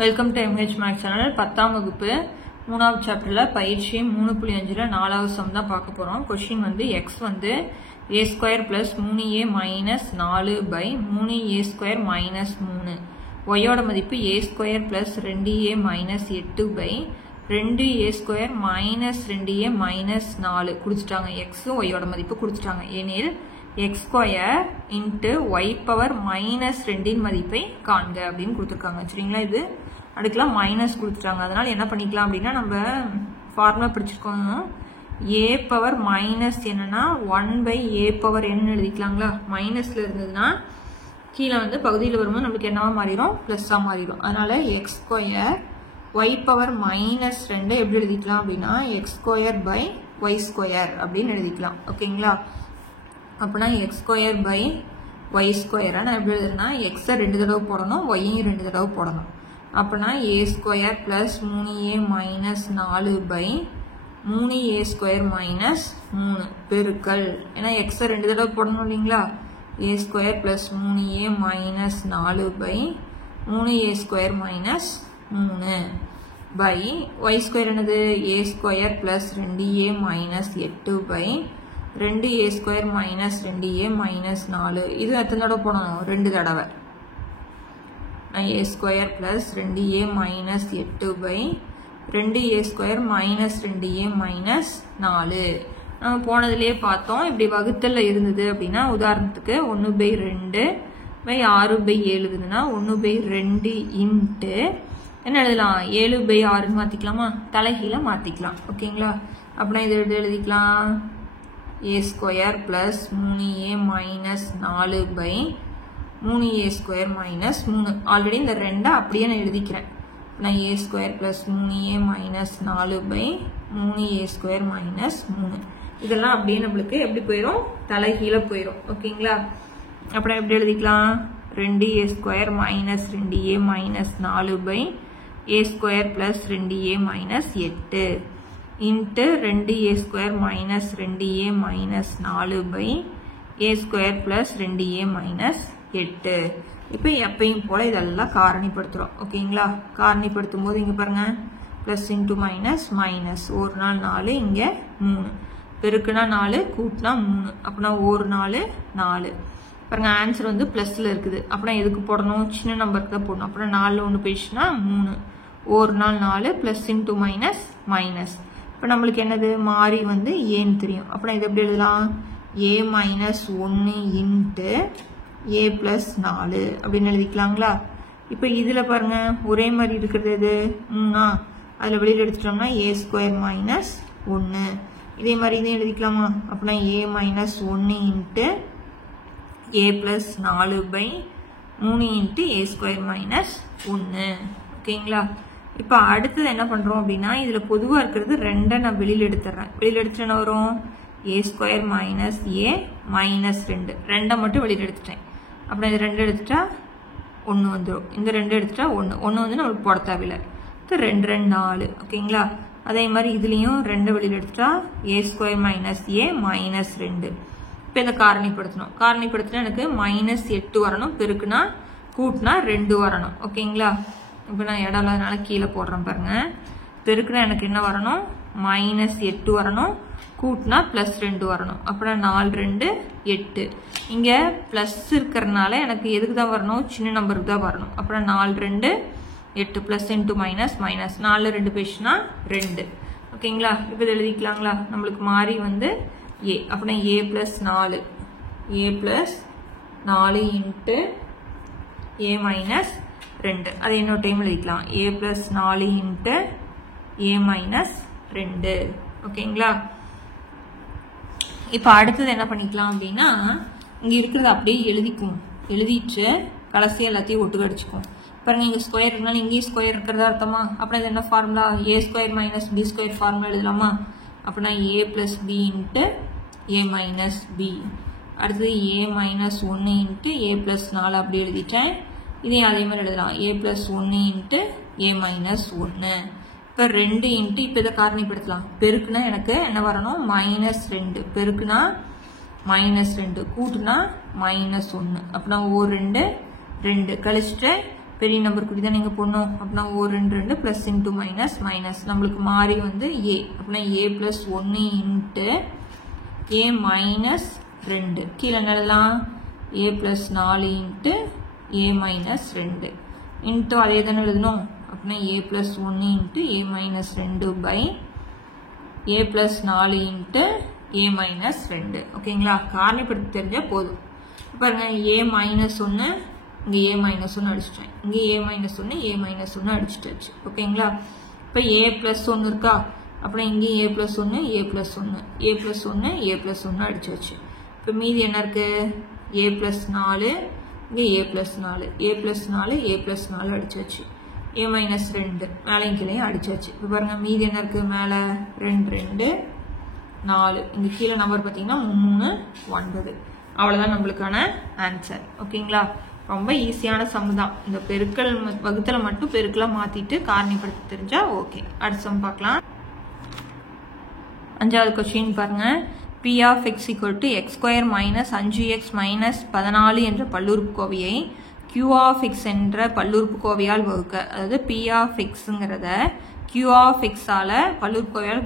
Welcome to MH Max channel. 10ஆம் வகுப்பு 3வது சாப்டர்ல பயிற்சி 3.5ல 4வது சம் தான் பார்க்க போறோம். क्वेश्चन வந்து x வந்து a² + 3a - 4 / 3a² - 3. y ஓட மதிப்பு a² + 2a - 8 / 2a² - 2a - 4 கொடுத்துட்டாங்க. x y ஓட மதிப்பு கொடுத்துட்டாங்க. எனில் x² × y பவர் -2 இன் மதிப்பை காண்க அப்படின்னு கொடுத்துருக்காங்க. சரிங்களா, இது அதுக்கெல்லாம் மைனஸ் கொடுத்துட்டாங்க. அதனால என்ன பண்ணிக்கலாம் அப்படின்னா, நம்ம ஃபார்முலா படிச்சிருக்கோம். a பவர் மைனஸ் என்னன்னா 1/a பவர் n எழுதிக்கலாங்களா. மைனஸ்ல இருந்ததுன்னா கீழே வந்து பகுதியில் வரும்போது நம்மளுக்கு என்னவா மாறிடும், பிளஸ்ஸா மாறிடும். அதனால x² y பவர் -2 எப்படி எழுதிக்கலாம் அப்படின்னா x² / y² அப்படின்னு எழுதிக்கலாம். ஓகேங்களா, அப்பனா x² / y² நான் எப்படி எழுதுனா x 2 தடவை போடணும், y-யும் 2 தடவை போடணும். அப்பனா a² + 3a - 4 / 3a² - 3 பெருக்கல், ஏன்னா x 2 தடவை போடணும் இல்லைங்களா. a² + 3a - 4 / 3a² - 3 by y² என்னது a² + 2a - 8 / 2a² - 2a - 4. இது எத்தனை தடவை போடணும், 2 தடவை. a² + 2a - 8 / 2a² - 2a - 4. நம்ம போனதுலேயே பார்த்தோம். இப்படி வகுத்தல்ல இருந்தது அப்படின்னா, உதாரணத்துக்கு 1/2 / 6/7 இருந்ததுன்னா 1/2 இன்ட்டு என்ன எழுதலாம், 7/6 மாற்றிக்கலாமா, தலைகீழ மாற்றிக்கலாம். ஓகேங்களா, அப்படின்னா இது எப்படி எழுதிக்கலாம், a² + 3a - 4 / 3a² - 3. ஆல்ரெடி இந்த 2 அப்படியே நான் எழுதிக்கிறேன். நான் a² + 3a - 4 / 3a² - 3. இதெல்லாம் அப்படியே நம்மளுக்கு எப்படி போயிடும், தலைகீழ போயிடும். ஓகேங்களா, அப்புறம் எப்படி எழுதிக்கலாம், 2a² - 2a - 4 / a² + 2a - 8 into 2a² - 2a - 4 / a² + 2a - 8. இப்போ எப்பயும் போல இதெல்லாம் காரணிப்படுத்துறோம். ஓகேங்களா, காரணிப்படுத்தும் போது இங்க பாருங்க, பிளஸ் இன்ட்டு மைனஸ் மைனஸ், ஒரு நாள் 4, இங்க 3, பெருக்குனா 4, கூட்டினா 3, அப்படின்னா ஒரு 4 4. பாருங்க, ஆன்சர் வந்து பிளஸ்ல இருக்குது. அப்படின்னா எதுக்கு போடணும், சின்ன நம்பருக்கு தான் போடணும். அப்படின்னா 4 1 போயிடுச்சுன்னா 3, ஒரு நாள் 4, பிளஸ் இன்ட்டு மைனஸ் மைனஸ். இப்போ நம்மளுக்கு என்னது மாறி வந்து ஏன்னு தெரியும். அப்படின்னா இது எப்படி எழுதலாம், a - 1 இன்ட்டு a + 4 அப்படின்னு எழுதிக்கலாங்களா. இப்போ இதில் பாருங்க ஒரே மாதிரி இருக்கிறது எது, 3ஆ, அதில் வெளியில் எடுத்துட்டோம்னா a² - 1. இதே மாதிரி இதையும் எழுதிக்கலாமா. அப்படின்னா a - 1 into a + 4 / 3 into a² - 1. ஓகேங்களா, இப்போ அடுத்தது என்ன பண்ணுறோம் அப்படின்னா, இதில் பொதுவாக இருக்கிறது 2 நான் வெளியில் எடுத்துடுறேன். வெளியில் எடுத்துட்டு என்ன வரும், a² - a -2. 2 மட்டும் வெளியில் எடுத்துட்டேன். அப்புறம் இது 2 எடுத்துட்டா 1 வந்துடும். இந்த 2 எடுத்துட்டா 1 வந்து நம்மளுக்கு போட தேவையில்லை. இப்போ 2 2 4. ஓகேங்களா, அதே மாதிரி இதுலேயும் 2 வெளியில் எடுத்துட்டா a² - a -2. இப்போ இதை காரணிப்படுத்தணும். காரணிப்படுத்தினா எனக்கு -8 வரணும், பெருக்குனா கூட்டினா 2 வரணும். ஓகேங்களா, இப்போ நான் இடம் இல்லாதனால கீழே போடுறேன் பாருங்க. பெருக்குனா எனக்கு என்ன வரணும், -8 வரணும், கூட்டினா +2 வரணும். அப்புறம் 4 2 8. இங்கே ப்ளஸ் இருக்கிறதுனால எனக்கு எதுக்கு தான் வரணும், சின்ன நம்பருக்கு தான் வரணும். அப்புறம் 4 2 8, ப்ளஸ் இன்ட்டு மைனஸ் மைனஸ், 4 2 போயிடுச்சுன்னா 2. ஓகேங்களா, இப்போ இது எழுதிக்கலாங்களா. நம்மளுக்கு மாறி வந்து a. அப்படின்னா a + 4 இன்ட்டு a - 2. அதை இன்னொரு டைம் எழுதிக்கலாம், a + 4 இன்ட்டு a - 2. ஓகேங்களா, இப்போ அடுத்தது என்ன பண்ணிக்கலாம் அப்படின்னா, இங்கே இருக்கிறது அப்படியே எழுதிட்டு கடைசி எல்லாத்தையும் ஒட்டுக்க அடிச்சுக்கும். பாருங்க, இங்கே ஸ்கொயர் இருந்தாலும் இங்கேயும் ஸ்கொயர் இருக்கிறதா அர்த்தமா. அப்படின்னா இது என்ன ஃபார்முலா, a² - b² ஃபார்முலா எழுதலாமா. அப்படின்னா a + b into a - b. அடுத்தது a - 1 இன்ட்டு a + 4 அப்படி எழுதிட்டேன். இதையும் அதே மாதிரி எழுதலாம், a + 1 இன்ட்டு a - 1. இப்போ 2 இன்ட்டு, இப்போ இதை காரணிப்படுத்தலாம். பெருக்குனா எனக்கு என்ன வரணும், -2, பெருக்குனா -2, கூட்டுனா -1. அப்படின்னா ஒரு 2 2 கழிச்சுட்டு பெரிய நம்பர் குறி தான் நீங்கள் போடணும். அப்படின்னா ஓ 2 2 ப்ளஸ் இன்ட்டு மைனஸ் மைனஸ் நம்மளுக்கு மாறி வந்து ஏ. அப்படின்னா A plus 1 into A minus 2 கீழே என்னெல்லாம் A plus 4 into A minus 2 into அதே தானே எழுதணும். அப்படின்னா A plus 1 into A minus 2 by A plus 4 into A minus 2. ஓகேங்களா? காரணிப்படுத்தி தெரிஞ்சால் போதும். பாருங்க ஏ மைனஸ் 1 இங்கே ஏ மைனஸ் 1 அடிச்சிட்டேன். இங்கே ஏ மைனஸ் 1 ஏ மைனஸ் 1 அடிச்சிட்டாச்சு. ஓகேங்களா? இப்போ ஏ ப்ளஸ் 1 இருக்கா? அப்புறம் இங்கே ஏ ப்ளஸ் 1 ஏ ப்ளஸ் 1 ஏ ப்ளஸ் 1 ஏ ப்ளஸ் 1 அடிச்சாச்சு. இப்போ மீதி என்ன இருக்கு? ஏ ப்ளஸ் 4 இங்கே ஏ ப்ளஸ் 4 ஏ ப்ளஸ் 4 ஏ ப்ளஸ் 4 அடிச்சாச்சு. ஏ மைனஸ் 2 மேலையும் கீழையும் அடிச்சாச்சு. இப்போ பாருங்க மீதி என்ன இருக்கு? மேலே 2 2 4 இங்கே கீழே நம்பர் பார்த்தீங்கன்னா 3 9. அவ்வளோதான் நம்மளுக்கான ஆன்சர். ஓகேங்களா? ரொம்ப ஈஸியான சம் தான். இந்த பெருக்கல் வகுத்தலை மட்டும் பெருக்கலாக மாற்றிட்டு காரணிப்படுத்தி தெரிஞ்சா ஓகே. அடுத்த சம் பார்க்கலாம். 5வது கொஸ்டின் பாருங்க. P of x equal to x square minus 5x minus 14 என்ற பல்லுறுப்புக்கோவையை Q of x என்ற பல்லுறுப்புக்கோவையால் வகுக்க. அதாவது P of xங்கிறத Q of x ஆல பல்லுறுப்புக்கோவையால்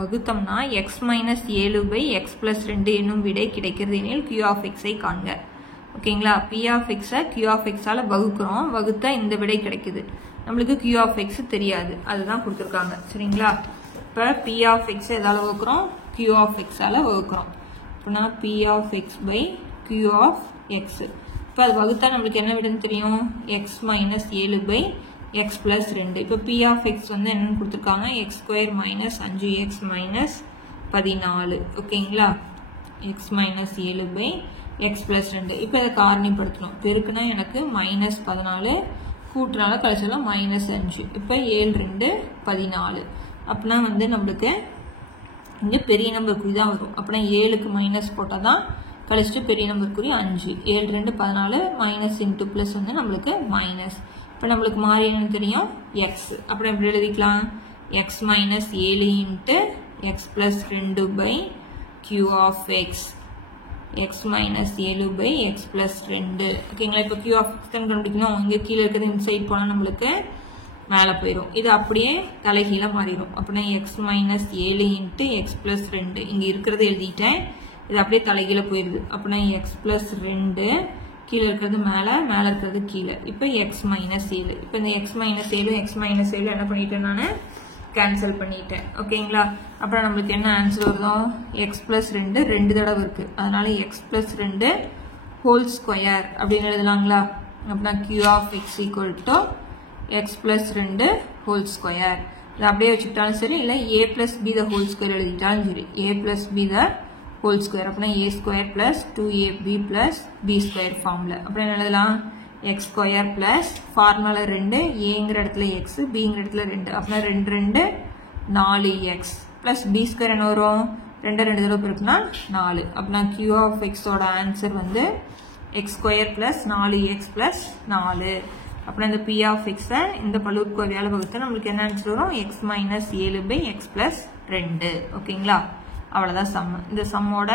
வகுத்தம்னா x minus 7 by x plus 2 என்னும் விடை கிடைக்கிறது எனில் Q of x ஐ காண்க. ஓகேங்களா? P of x Q of x ஆல வகுக்கிறோம். வகுத்தா இந்த விடை கிடைக்குது. நம்மளுக்கு Q of x தெரியாது. அதுதான் கொடுத்துருக்காங்க. சரிங்களா? இப்போ P of x எதால வகுக்கிறோம்? Q of x ஆல வகுக்கிறோம். அப்படின்னா P of x by Q of x. இப்போ அது வகுத்தா நம்மளுக்கு என்ன விடைன்னு தெரியும்? x minus 7 by x plus 2. இப்போ P of x வந்து என்னன்னு கொடுத்துருக்காங்க? x square minus 5x minus 14. ஓகேங்களா? x minus 7 by x plus 2. இப்போ இதை காரணிப்படுத்தணும். பெருக்குனா எனக்கு minus 14 கூட்டினால கழிச்சாலும் minus 5. இப்போ 7 2 14. அப்படின்னா வந்து நம்மளுக்கு இங்கே பெரிய நம்பர் குறி தான் வரும். அப்படின்னா 7க்கு மைனஸ் போட்டால் தான் கழிச்சிட்டு பெரிய நம்பர் குறி 5. 7 2 14 மைனஸ் இன்ட்டு ப்ளஸ் வந்து நம்மளுக்கு மைனஸ். இப்போ நம்மளுக்கு மாறி என்னன்னு தெரியும்? எக்ஸ். அப்புறம் எப்படி எழுதிக்கலாம்? X minus 7 into x plus 2 by Q of x. X minus 7 by x plus 2. ஓகேங்களா? இப்போ Q of x தான் கண்டுபிடிக்கணும். இங்கே கீழே இருக்கிறது இந்த சைட் போனால் நம்மளுக்கு மேலே போயிடும். இது அப்படியே தலைகீழாக மாறிடும். அப்படின்னா X minus 7 into x plus 2 இங்கே இருக்கிறது எழுதிட்டேன். இது அப்படியே தலைகீழ போயிடுது. அப்படின்னா எக்ஸ் ப்ளஸ் 2 கீழே இருக்கிறது மேலே, மேலே இருக்கிறது கீழே. இப்போ எக்ஸ் மைனஸ் 7. இப்போ இந்த எக்ஸ் மைனஸ் 7 எக்ஸ் மைனஸ் 7 என்ன பண்ணிட்டேன்? நான் கேன்சல் பண்ணிட்டேன். ஓகேங்களா? அப்புறம் நம்மளுக்கு என்ன ஆன்சர் வருதோ? எக்ஸ் ப்ளஸ் 2 2 தடவை இருக்கு. அதனால எக்ஸ் ப்ளஸ் 2 ஹோல் ஸ்கொயர் அப்படின்னு எழுதலாங்களா? அப்படின்னா Q of x equal to x plus 2 whole square. இது அப்படியே வச்சுக்கிட்டாலும் சரி, இல்லை a plus b the whole square எழுதிட்டாலும் சரி. a plus b the whole square. அப்படின்னா a square plus 2ab plus b square ஃபார்ம்ல. அப்புறம் என்ன எழுதலாம்? x square plus ஃபார்முலா 2 aங்கிற இடத்துல x, bங்கிற இடத்துல 2. அப்படின்னா 2 2 4x plus b square என்ன வரும்? 2 2 தடவை பெருக்குனா 4. அப்படின்னா Q of x ஓட ஆன்சர் வந்து x square plus 4x plus 4. அப்புறம் இந்த P of x இந்த பல்லுறுப்புக்கோவையால வகுத்தா நம்மளுக்கு என்ன ஆன்சர் வரும்? x minus 7 by x plus 2. ஓகேங்களா? அவ்வளோதான் சம். இந்த சம்மோட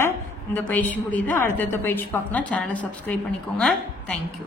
இந்த பயிற்சி முடியுது. அடுத்தடுத்த பயிற்சி பார்க்கணும். சேனலை சப்ஸ்கிரைப் பண்ணிக்கோங்க. தேங்க்யூ.